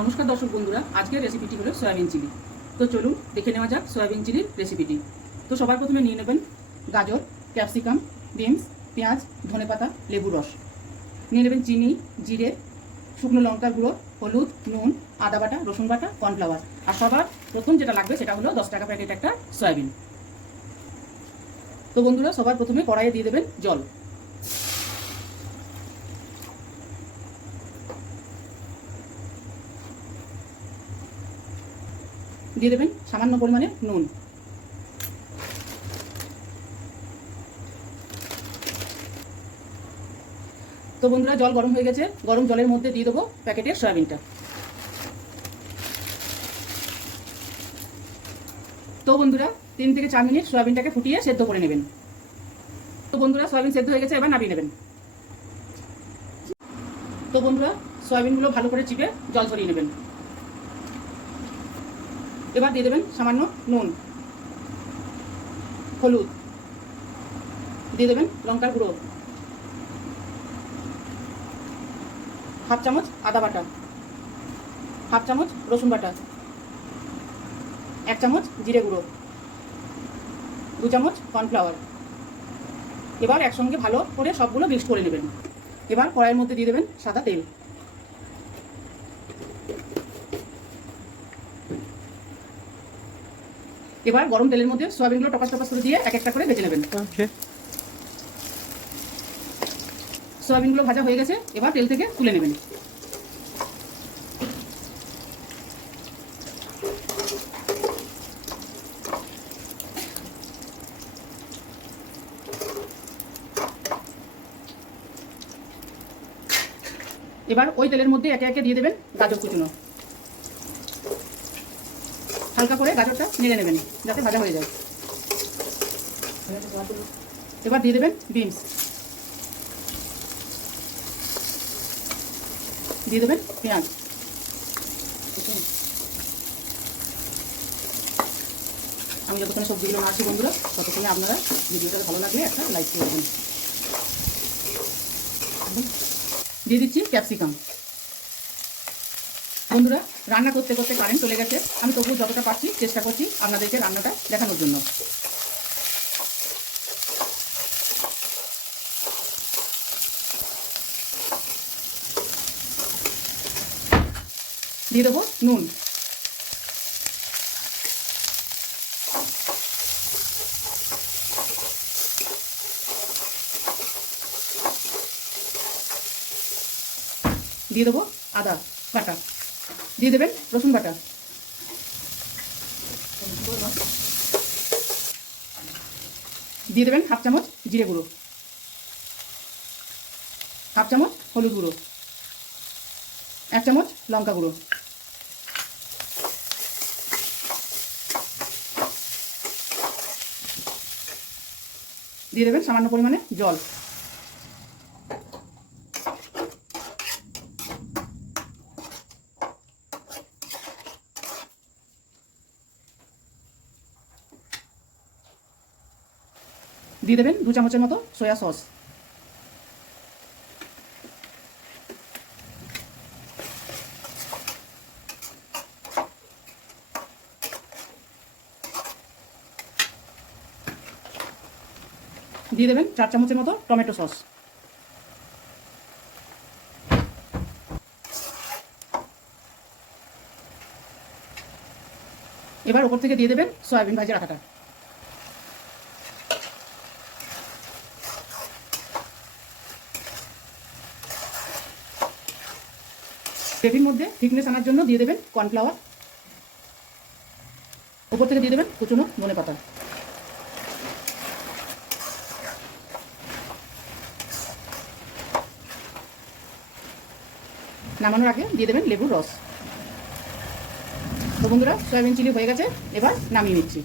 নমস্কার দর্শক বন্ধুরা, আজকের রেসিপিটি হলো সয়াবিন চিলি। তো চলুন দেখে নেওয়া যাক সয়াবিন চিলির রেসিপিটি। তো সবার প্রথমে নিয়ে নেবেন গাজর, ক্যাপসিকাম, বিনস, পেঁয়াজ, ধনেপাতা, লেবু রস। নিয়ে নেবেন চিনি, জিরে, শুকনো লঙ্কার গুঁড়ো, হলুদ, নুন, আদা বাটা, রসুন বাটা, কর্নফ্লাওয়ার। আর সবার প্রথম যেটা লাগবে সেটা হলো 10 টাকা প্যাকেট একটা সয়াবিন। তো বন্ধুরা, সবার প্রথমে কড়াইয়ে দিয়ে দেবেন জল। দিয়ে দেবেন সামান্য পরিমাণে নুন। তো বন্ধুরা, জল গরম হয়ে গেছে। গরম জলের মধ্যে দিয়ে দেবো প্যাকেটের সয়াবিনটা। তো বন্ধুরা, 3 থেকে 4 মিনিট সয়াবিনটাকে ফুটিয়ে সেদ্ধ করে নেবেন। তো বন্ধুরা, সয়াবিন সেদ্ধ হয়ে গেছে, এবার নামিয়ে নেবেন। তো বন্ধুরা, সয়াবিনগুলো ভালো করে চিপে জল ঝরিয়ে নেবেন। এবার দিয়ে দেবেন সামান্য নুন, হলুদ, দিয়ে দেবেন লঙ্কার গুঁড়ো, হাফ চামচ আদা বাটা, হাফ চামচ রসুন বাটা, 1 চামচ জিরে গুঁড়ো, 2 চামচ কর্নফ্লাওয়ার। এবার একসঙ্গে ভালো করে সবগুলো মিক্সড করে নেবেন। এবার কড়াইয়ের মধ্যে দিয়ে দেবেন সাদা তেল। এবার গরম তেলের মধ্যে সয়াবিনগুলো টপাস টপাস করে দিয়ে এক একটা করে ভেজে নেবেন। সয়াবিনগুলো ভাজা হয়ে গেছে, এবার তেল থেকে তুলে নেবেন। এবার ওই তেলের মধ্যে একে একে দিয়ে দেবেন গাজর কুচুনো। হালকা করে গাজরটা নেড়ে নেবেন যাতে ভাজা হয়ে যায়। এবার দিয়ে দেবেন বিনস, দিয়ে দেবেন পেঁয়াজ। আমি যতক্ষণে সবজিগুলো মারছি বন্ধুরা, ততক্ষণে আপনারা ভিডিওটা ভালো লাগলে একটা লাইক করে দেবেন। দিয়ে দিচ্ছি ক্যাপসিকাম। বন্ধুরা, রান্না করতে করতে কারেন্ট চলে গেছে, আমি তবু যতটা পারছি চেষ্টা করছি আপনাদেরকে রান্নাটা দেখানোর জন্য। দিয়ে দেবো নুন, দিয়ে দেবো আদা বাটা, দিয়ে দেবেন রসুন বাটা, দিয়ে দেবেন হাফ চামচ জিরে গুঁড়ো, হাফ চামচ হলুদ গুঁড়ো, 1 চামচ লঙ্কা গুঁড়ো, দিয়ে দেবেন সামান্য পরিমাণে জল। দিয়ে দেবেন 2 চামচের মতো সয়া সস। দিয়ে দেবেন 4 চামচের মতো টমেটো সস। এবার উপর থেকে দিয়ে দেবেন সয়াবিন ভাজা রাখাটা। গ্রেভির মধ্যে থিকনেস আনার জন্য দিয়ে দেবেন কর্নফ্লাওয়ার। উপর থেকে দিয়ে দেবেন কুচনো ধনেপাতা। নামানোর আগে দিয়ে দেবেন লেবুর রস। তো বন্ধুরা, সয়াবিন চিলি হয়ে গেছে, এবার নামিয়ে নিচ্ছি।